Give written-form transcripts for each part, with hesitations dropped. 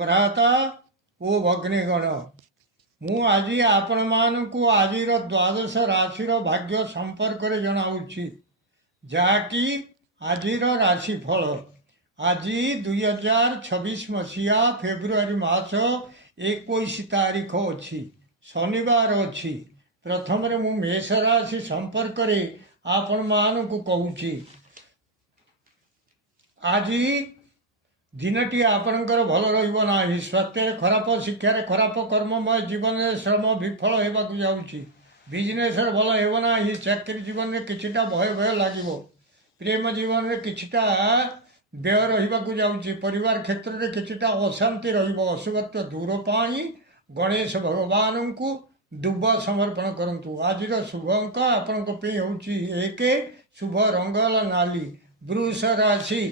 ଭ୍ରାତା ଓ ଭଗ୍ନୀଗଣ, ମୁଁ ଆଜି ଆପଣମାନଙ୍କୁ ଆଜିର ଦ୍ୱାଦଶ ରାଶିର ଭାଗ୍ୟ ସମ୍ପର୍କରେ ଜଣାଉଛି, ଯାହାକି ଆଜିର ରାଶିଫଳ। ଆଜି 2026 ମସିହା ଫେବୃଆରୀ ମାସ 21 ତାରିଖ ଅଛି, ଶନିବାର ଅଛି। ପ୍ରଥମରେ ମୁଁ ମେଷ ରାଶି ସମ୍ପର୍କରେ ଆପଣମାନଙ୍କୁ କହୁଛି। ଆଜି ଦିନଟି ଆପଣଙ୍କର ଭଲ ରହିବ ନାହିଁ। ସ୍ୱାସ୍ଥ୍ୟରେ ଖରାପ, ଶିକ୍ଷାରେ ଖରାପ, କର୍ମମୟ ଜୀବନରେ ଶ୍ରମ ବିଫଳ ହେବାକୁ ଯାଉଛି। ବିଜନେସରେ ଭଲ ହେବ ନାହିଁ। ଚାକିରି ଜୀବନରେ କିଛିଟା ଭୟ ଲାଗିବ। ପ୍ରେମ ଜୀବନରେ କିଛିଟା ବ୍ୟୟ ରହିବାକୁ ଯାଉଛି। ପରିବାର କ୍ଷେତ୍ରରେ କିଛିଟା ଅଶାନ୍ତି ରହିବ। ଅଶୁଭତ୍ୱ ଦୂର ପାଇଁ ଗଣେଶ ଭଗବାନଙ୍କୁ ଦୁବ ସମର୍ପଣ କରନ୍ତୁ। ଆଜିର ଶୁଭ ଅଙ୍କ ଆପଣଙ୍କ ପାଇଁ ହେଉଛି 1। ଶୁଭ ରଙ୍ଗ ହେଲା ନାଲି। ବୃଷ ରାଶି,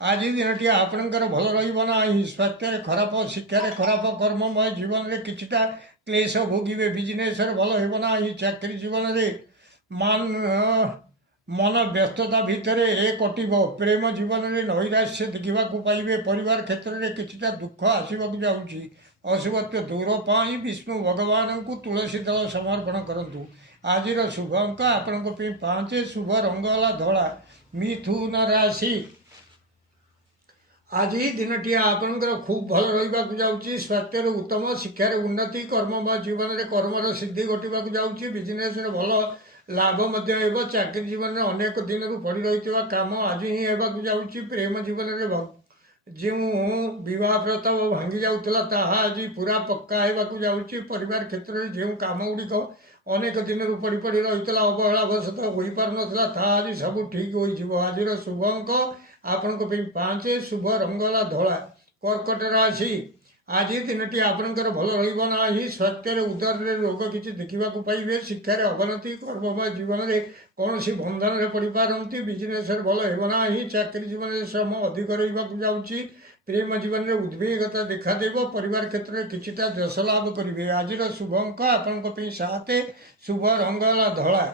ଆଜି ଦିନଟି ଆପଣଙ୍କର ଭଲ ରହିବ ନାହିଁ। ସ୍ୱାସ୍ଥ୍ୟରେ ଖରାପ, ଶିକ୍ଷାରେ ଖରାପ, କର୍ମମୟ ଜୀବନରେ କିଛିଟା କ୍ଲେଶ ଭୋଗିବେ। ବିଜନେସରେ ଭଲ ହେବ ନାହିଁ। ଚାକିରି ଜୀବନରେ ମନ ବ୍ୟସ୍ତତା ଭିତରେ କଟିବ। ପ୍ରେମ ଜୀବନରେ ନୈରାଶ୍ୟ ଦେଖିବାକୁ ପାଇବେ। ପରିବାର କ୍ଷେତ୍ରରେ କିଛିଟା ଦୁଃଖ ଆସିବାକୁ ଯାଉଛି। ଅଶୁଭତ୍ୱ ଦୂର ପାଇଁ ବିଷ୍ଣୁ ଭଗବାନଙ୍କୁ ତୁଳସୀ ଦଳ ସମର୍ପଣ କରନ୍ତୁ। ଆଜିର ଶୁଭ ଅଙ୍କ ଆପଣଙ୍କ ପାଇଁ 5। ଶୁଭ ରଙ୍ଗ ହେଲା ଧଳା। ମିଥୁନ ରାଶି, ଆଜି ଦିନଟି ଆପଣଙ୍କର ଖୁବ୍ ଭଲ ରହିବାକୁ ଯାଉଛି। ସ୍ୱାସ୍ଥ୍ୟରେ ଉତ୍ତମ, ଶିକ୍ଷାରେ ଉନ୍ନତି, କର୍ମମୟ ଜୀବନରେ କର୍ମର ସିଦ୍ଧି ଘଟିବାକୁ ଯାଉଛି। ବିଜନେସରେ ଭଲ ଲାଭ ମଧ୍ୟ ହେବ। ଚାକିରି ଜୀବନରେ ଅନେକ ଦିନରୁ ପଡ଼ି ରହିଥିବା କାମ ଆଜି ହିଁ ହେବାକୁ ଯାଉଛି। ପ୍ରେମ ଜୀବନରେ ଯେଉଁ ବିବାହ ପ୍ରସ୍ତାବ ଭାଙ୍ଗି ଯାଉଥିଲା ତାହା ଆଜି ପୁରା ପକ୍କା ହେବାକୁ ଯାଉଛି। ପରିବାର କ୍ଷେତ୍ରରେ ଯେଉଁ କାମ ଗୁଡ଼ିକ ଅନେକ ଦିନରୁ ପଡ଼ି ରହିଥିଲା, ଅବହେଳା ବଶତଃ ହୋଇପାରୁନଥିଲା, ତାହା ଆଜି ସବୁ ଠିକ୍ ହୋଇଯିବ। ଆଜିର ଶୁଭ ଅଙ୍କ ଆପଣଙ୍କ ପାଇଁ 5। ଶୁଭ ରଙ୍ଗ ହେଲା ଧଳା। କର୍କଟ ରାଶି, ଆଜି ଦିନଟି ଆପଣଙ୍କର ଭଲ ରହିବ ନାହିଁ। ସ୍ୱାସ୍ଥ୍ୟରେ ଉଦରରେ ରୋଗ କିଛି ଦେଖିବାକୁ ପାଇବେ। ଶିକ୍ଷାରେ ଅବନତି, କର୍ମମୟ ଜୀବନରେ କୌଣସି ବନ୍ଧନରେ ପଡ଼ିପାରନ୍ତି। ବିଜନେସରେ ଭଲ ହେବ ନାହିଁ। ଚାକିରି ଜୀବନରେ ଶ୍ରମ ଅଧିକ ରହିବାକୁ ଯାଉଛି। ପ୍ରେମ ଜୀବନରେ ଉଦ୍ବେଗତା ଦେଖାଦେବ। ପରିବାର କ୍ଷେତ୍ରରେ କିଛିଟା ଯଶ ଲାଭ କରିବେ। ଆଜିର ଶୁଭ ଅଙ୍କ ଆପଣଙ୍କ ପାଇଁ 7। ଶୁଭ ରଙ୍ଗ ହେଲା ଧଳା।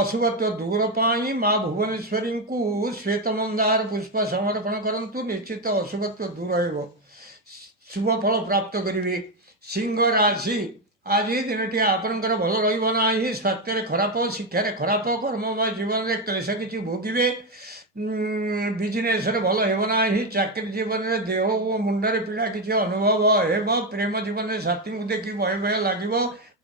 ଅଶୁଭତ୍ୱ ଦୂର ପାଇଁ ମା ଭୁବନେଶ୍ୱରୀଙ୍କୁ ଶ୍ଵେତ ମନ୍ଦାର ପୁଷ୍ପ ସମର୍ପଣ କରନ୍ତୁ। ନିଶ୍ଚିତ ଅଶୁଭତ୍ୱ ଦୂର ହେବ। ଶୁଭ ଫଳ ପ୍ରାପ୍ତ କରିବେ। ସିଂହ ରାଶି, ଆଜି ଦିନଟି ଆପଣଙ୍କର ଭଲ ରହିବ ନାହିଁ। ସ୍ୱାସ୍ଥ୍ୟରେ ଖରାପ, ଶିକ୍ଷାରେ ଖରାପ, କର୍ମମୟ ଜୀବନରେ କ୍ଲେଶ କିଛି ଭୋଗିବେ। ବିଜନେସରେ ଭଲ ହେବ ନାହିଁ। ଚାକିରି ଜୀବନରେ ଦେହ ଓ ମୁଣ୍ଡରେ ପୀଡ଼ା କିଛି ଅନୁଭବ ହେବ। ପ୍ରେମ ଜୀବନରେ ସାଥୀଙ୍କୁ ଦେଖି ଭୟ ଲାଗିବ।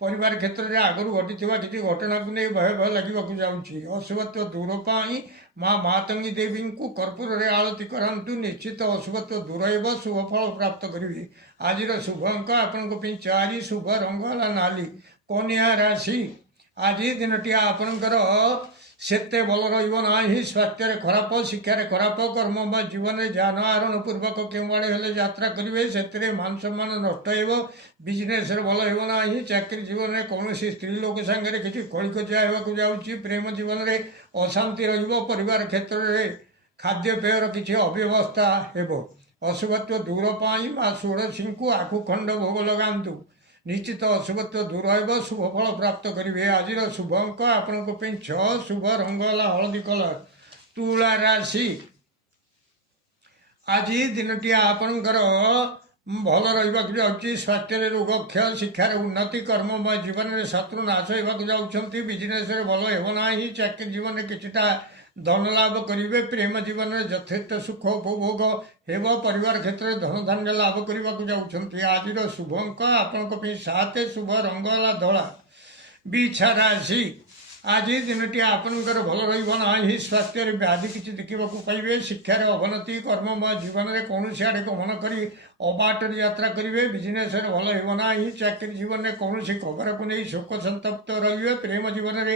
ପରିବାର କ୍ଷେତ୍ରରେ ଆଗରୁ ଘଟିଥିବା କିଛି ଘଟଣାକୁ ନେଇ ଭୟ ଲାଗିବାକୁ ଯାଉଛି। ଅଶୁଭତ୍ୱ ଦୂର ପାଇଁ ମା ମାତଙ୍ଗୀ ଦେବୀଙ୍କୁ କର୍ପୂରରେ ଆଳତି କରାନ୍ତୁ। ନିଶ୍ଚିତ ଅଶୁଭତ୍ୱ ଦୂର ହେବ। ଶୁଭ ଫଳ ପ୍ରାପ୍ତ କରିବେ। ଆଜିର ଶୁଭ ଅଙ୍କ ଆପଣଙ୍କ ପାଇଁ 4। ଶୁଭ ରଙ୍ଗ ହେଲା ନାଲି। କନ୍ୟା ରାଶି, ଆଜି ଦିନଟି ଆପଣଙ୍କର ସେତେ ଭଲ ରହିବ ନାହିଁ। ସ୍ୱାସ୍ଥ୍ୟରେ ଖରାପ, ଶିକ୍ଷାରେ ଖରାପ, କର୍ମମୟ ଜୀବନରେ ଯାନ ଆରୋହଣ ପୂର୍ବକ କେଉଁଆଡ଼େ ହେଲେ ଯାତ୍ରା କରିବେ। ସେଥିରେ ମାନ ସମ୍ମାନ ନଷ୍ଟ ହେବ। ବିଜନେସରେ ଭଲ ହେବ ନାହିଁ। ଚାକିରି ଜୀବନରେ କୌଣସି ସ୍ତ୍ରୀ ଲୋକ ସାଙ୍ଗରେ କିଛି କଳିକଜିଆ ହେବାକୁ ଯାଉଛି। ପ୍ରେମ ଜୀବନରେ ଅଶାନ୍ତି ରହିବ। ପରିବାର କ୍ଷେତ୍ରରେ ଖାଦ୍ୟପେୟର କିଛି ଅବ୍ୟବସ୍ଥା ହେବ। ଅଶୁଭତ୍ୱ ଦୂର ପାଇଁ ମା ଷୋଡ଼ଶୀଙ୍କୁ ଆଖୁ ଖଣ୍ଡ ଭୋଗ ଲଗାନ୍ତୁ। ନିଶ୍ଚିତ ଅଶୁଭତ୍ୱ ଦୂର ହେବ। ଶୁଭ ଫଳ ପ୍ରାପ୍ତ କରିବେ। ଆଜିର ଶୁଭ ଅଙ୍କ ଆପଣଙ୍କ ପାଇଁ 6। ଶୁଭ ରଙ୍ଗ ହେଲା ହଳଦୀ କଲର। ତୁଳା ରାଶି, ଆଜି ଦିନଟି ଆପଣଙ୍କର ଭଲ ରହିବାକୁ ଯାଉଛି। ସ୍ୱାସ୍ଥ୍ୟରେ ରୋଗ କ୍ଷୟ, ଶିକ୍ଷାରେ ଉନ୍ନତି, କର୍ମମୟ ଜୀବନରେ ଶତ୍ରୁ ନାଶ ହେବାକୁ ଯାଉଛନ୍ତି। ବିଜନେସରେ ଭଲ ହେବ ନାହିଁ। ଚାକିରି ଜୀବନରେ କିଛିଟା ଧନ ଲାଭ କରିବେ। ପ୍ରେମ ଜୀବନରେ ଯଥେଷ୍ଟ ସୁଖ ଉପଭୋଗ ହେବ। ପରିବାର କ୍ଷେତ୍ରରେ ଧନ ଧାନ୍ୟ ଲାଭ କରିବାକୁ ଯାଉଛନ୍ତି। ଆଜିର ଶୁଭ ଅଙ୍କ ଆପଣଙ୍କ ପାଇଁ 7। ଶୁଭ ରଙ୍ଗ ହେଲା ଧଳା। ବିଛା ରାଶି, ଆଜି ଦିନଟି ଆପଣଙ୍କର ଭଲ ରହିବ ନାହିଁ। ସ୍ୱାସ୍ଥ୍ୟରେ ବ୍ୟାଧି କିଛି ଦେଖିବାକୁ ପାଇବେ। ଶିକ୍ଷାରେ ଅବନତି, କର୍ମମୟ ଜୀବନରେ କୌଣସି ଆଡ଼େ ଗମନ କରି ଅବାଟରେ ଯାତ୍ରା କରିବେ। ବିଜନେସରେ ଭଲ ହେବ ନାହିଁ। ଚାକିରି ଜୀବନରେ କୌଣସି ଖବରକୁ ନେଇ ଶୋକ ସନ୍ତପ୍ତ ରହିବେ। ପ୍ରେମ ଜୀବନରେ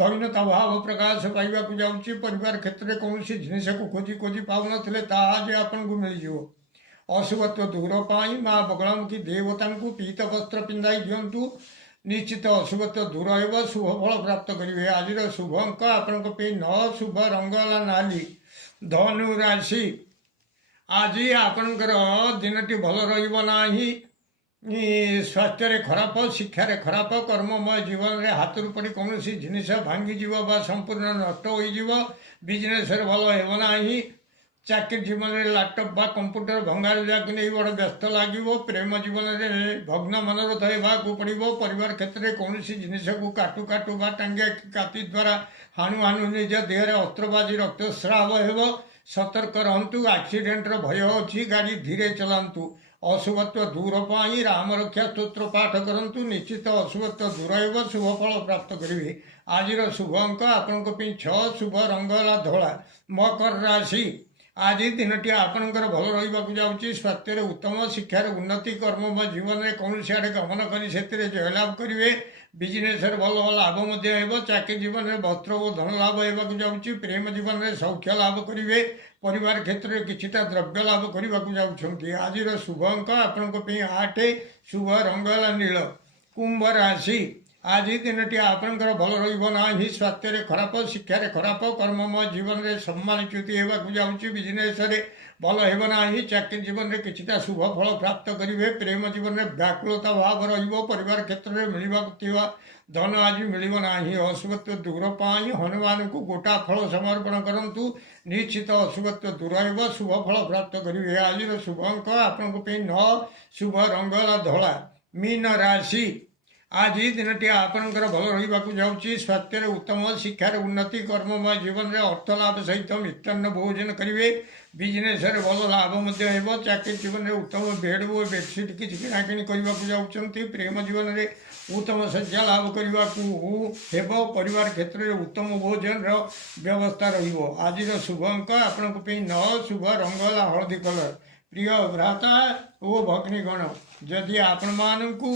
ଦୈନ୍ୟତା ଭାବ ପ୍ରକାଶ ପାଇବାକୁ ଯାଉଛି। ପରିବାର କ୍ଷେତ୍ରରେ କୌଣସି ଜିନିଷକୁ ଖୋଜି ପାଉନଥିଲେ, ତାହା ଆଜି ଆପଣଙ୍କୁ ମିଳିଯିବ। ଅଶୁଭତ୍ୱ ଦୂର ପାଇଁ ମା ବଗଳାମୁଖୀ ଦେବତାଙ୍କୁ ପୀତ ବସ୍ତ୍ର ପିନ୍ଧାଇ ଦିଅନ୍ତୁ। ନିଶ୍ଚିତ ଅଶୁଭତ୍ୱ ଦୂର ହେବ। ଶୁଭ ଫଳ ପ୍ରାପ୍ତ କରିବେ। ଆଜିର ଶୁଭ ଅଙ୍କ ଆପଣଙ୍କ ପାଇଁ 9। ଶୁଭ ରଙ୍ଗ ହେଲା ନାଲି। ଧନୁ ରାଶି, ଆଜି ଆପଣଙ୍କର ଦିନଟି ଭଲ ରହିବ ନାହିଁ। ସ୍ୱାସ୍ଥ୍ୟରେ ଖରାପ, ଶିକ୍ଷାରେ ଖରାପ, କର୍ମମୟ ଜୀବନରେ ହାତରୁ ପଡ଼ି କୌଣସି ଜିନିଷ ଭାଙ୍ଗିଯିବ ବା ସମ୍ପୂର୍ଣ୍ଣ ନଷ୍ଟ ହୋଇଯିବ। ବିଜନେସରେ ଭଲ ହେବ ନାହିଁ। ଚାକିରି ଜୀବନରେ ଲାପଟପ୍ ବା କମ୍ପ୍ୟୁଟର ଭଙ୍ଗାରୁଜାକୁ ନେଇ ବଡ଼ ବ୍ୟସ୍ତ ଲାଗିବ। ପ୍ରେମ ଜୀବନରେ ଭଗ୍ନ ମନୋରଥ ହେବାକୁ ପଡ଼ିବ। ପରିବାର କ୍ଷେତ୍ରରେ କୌଣସି ଜିନିଷକୁ କାଟୁ ବା ଟାଙ୍ଗିଆ କାତି ଦ୍ୱାରା ହାଣୁ ନିଜ ଦେହରେ ଅସ୍ତ୍ର ବାଜି ରକ୍ତସ୍ରାବ ହେବ। ସତର୍କ ରହନ୍ତୁ, ଆକ୍ସିଡେଣ୍ଟର ଭୟ ଅଛି। ଗାଡ଼ି ଧୀରେ ଚଲାନ୍ତୁ। ଅଶୁଭତ୍ୱ ଦୂର ପାଇଁ ରାମ ରକ୍ଷା ସ୍ତୋତ୍ର ପାଠ କରନ୍ତୁ। ନିଶ୍ଚିତ ଅଶୁଭତ୍ୱ ଦୂର ହେବ, ଶୁଭ ଫଳ ପ୍ରାପ୍ତ କରିବେ। ଆଜିର ଶୁଭ ଅଙ୍କ ଆପଣଙ୍କ ପାଇଁ 6, ଶୁଭ ରଙ୍ଗ ହେଲା ଧଳା। ମକର ରାଶି, ଆଜି ଦିନଟି ଆପଣଙ୍କର ଭଲ ରହିବାକୁ ଯାଉଛି। ସ୍ୱାସ୍ଥ୍ୟରେ ଉତ୍ତମ, ଶିକ୍ଷାରେ ଉନ୍ନତି, କର୍ମ ବା ଜୀବନରେ କୌଣସି ଆଡ଼େ ଗମନ କରି ସେଥିରେ ଜୟଲାଭ କରିବେ। ବିଜନେସରେ ଭଲ ଲାଭ ମଧ୍ୟ ହେବ। ଚାକିରି ଜୀବନରେ ବସ୍ତ୍ର ଓ ଧନ ଲାଭ ହେବାକୁ ଯାଉଛି। ପ୍ରେମ ଜୀବନରେ ସୌଖ୍ୟ ଲାଭ କରିବେ। ପରିବାର କ୍ଷେତ୍ରରେ କିଛିଟା ଦ୍ରବ୍ୟ ଲାଭ କରିବାକୁ ଯାଉଛନ୍ତି। ଆଜିର ଶୁଭ ଅଙ୍କ ଆପଣଙ୍କ ପାଇଁ 8, ଶୁଭ ରଙ୍ଗ ହେଲା ନୀଳ। କୁମ୍ଭ ରାଶି, ଆଜି ଦିନଟି ଆପଣଙ୍କର ଭଲ ରହିବ ନାହିଁ। ସ୍ୱାସ୍ଥ୍ୟରେ ଖରାପ, ଶିକ୍ଷାରେ ଖରାପ, କର୍ମମୟ ଜୀବନରେ ସମ୍ମାନଚ୍ୟୁତି ହେବାକୁ ଯାଉଛି। ବିଜନେସରେ ଭଲ ହେବ ନାହିଁ। ଚାକିରି ଜୀବନରେ କିଛିଟା ଶୁଭ ଫଳ ପ୍ରାପ୍ତ କରିବେ। ପ୍ରେମ ଜୀବନରେ ବ୍ୟାକୁଳତା ଭାବ ରହିବ। ପରିବାର କ୍ଷେତ୍ରରେ ମିଳିବାକୁ ଥିବା ଧନ ଆଜି ମିଳିବ ନାହିଁ। ଅଶୁଭତ୍ୱ ଦୂର ପାଇଁ ହନୁମାନଙ୍କୁ ଗୋଟା ଫଳ ସମର୍ପଣ କରନ୍ତୁ। ନିଶ୍ଚିତ ଅଶୁଭତ୍ୱ ଦୂର ହେବ, ଶୁଭ ଫଳ ପ୍ରାପ୍ତ କରିବେ। ଆଜିର ଶୁଭ ଅଙ୍କ ଆପଣଙ୍କ ପାଇଁ 9, ଶୁଭ ରଙ୍ଗ ହେଲା ଧଳା। ମୀନ ରାଶି, ଆଜି ଦିନଟି ଆପଣଙ୍କର ଭଲ ରହିବାକୁ ଯାଉଛି। ସ୍ୱାସ୍ଥ୍ୟରେ ଉତ୍ତମ, ଶିକ୍ଷାରେ ଉନ୍ନତି, କର୍ମମୟ ଜୀବନରେ ଅର୍ଥ ଲାଭ ସହିତ ମିଷ୍ଟାନ୍ନ ଭୋଜନ କରିବେ। ବିଜନେସରେ ଭଲ ଲାଭ ମଧ୍ୟ ହେବ। ଚାକିରି ଜୀବନରେ ଉତ୍ତମ ବେଡ୍ ଓ ବେଡସିଟ୍ କିଛି କିଣାକିଣି କରିବାକୁ ଯାଉଛନ୍ତି। ପ୍ରେମ ଜୀବନରେ ଉତ୍ତମ ଶଯ୍ୟା ଲାଭ କରିବାକୁ ହେବ। ପରିବାର କ୍ଷେତ୍ରରେ ଉତ୍ତମ ଭୋଜନର ବ୍ୟବସ୍ଥା ରହିବ। ଆଜିର ଶୁଭ ଅଙ୍କ ଆପଣଙ୍କ ପାଇଁ 9, ଶୁଭ ରଙ୍ଗ ହେଲା ହଳଦୀ କଲର। ପ୍ରିୟ ଭ୍ରାତା ଓ ଭଗ୍ନୀଗଣ, ଯଦି ଆପଣମାନଙ୍କୁ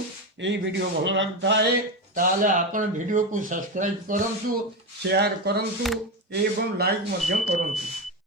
ଏହି ଭିଡ଼ିଓ ଭଲ ଲାଗୁଥାଏ ତାହେଲେ ଆପଣ ଭିଡ଼ିଓକୁ ସବସ୍କ୍ରାଇବ୍ କରନ୍ତୁ, ସେୟାର କରନ୍ତୁ ଏବଂ ଲାଇକ୍ ମଧ୍ୟ କରନ୍ତୁ।